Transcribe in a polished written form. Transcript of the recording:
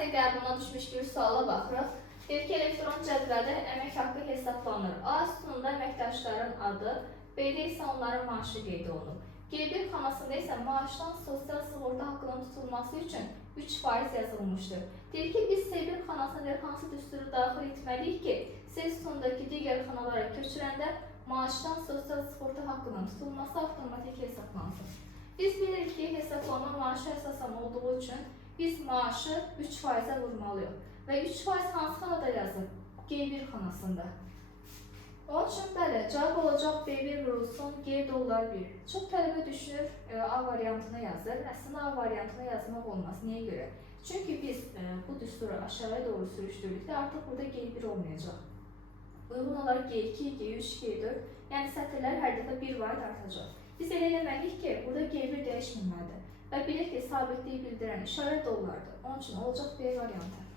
müəssisə qəbuluna düşmüş bir suala baxırıq. Deyir ki, elektron cədvəldə əmək haqqı hesablanır. A sütununda əməkdaşların adı, B-də isə onların maaşı qeyd olunub. G1 xanasında isə maaşdan sosial sığorta haqqının tutulması üçün 3% yazılmışdır. Deyir ki, biz C1 xanasına hansı düsturu daxil etməliyik ki, C sütunundakı digər xanalara köçürəndə maaşdan sosial sığorta haqqının tutulması avtomatik hesaplansın. Biz bilirik ki, hesablanma maaşı əsasən olduğu üçün biz maaşı 3%-ə vurmalıyıq. Və 3% hansı xanada yazılır? G1 xanasında. Onun üçün bəli, cavab olacaq B1 vurulsun, G dollar 1. Çox tələbə düşünür, A variantını yazır. Əslində A variantını yazmaq olmaz. Niyə görə? Çünki biz bu düsturu aşağıya doğru sürüşdürdükdə artıq burada G1 olmayacaq. Uyğun olaraq G2, G3, G4, yəni sətirlər hər dəfə 1 vaid artacaq. Biz elə eləməliyik ki, burada G1 dəyişməməlidir. Və bilək ki, sabitliyi bildirən işarə dollardır. Onun üçün olacaq B variantı.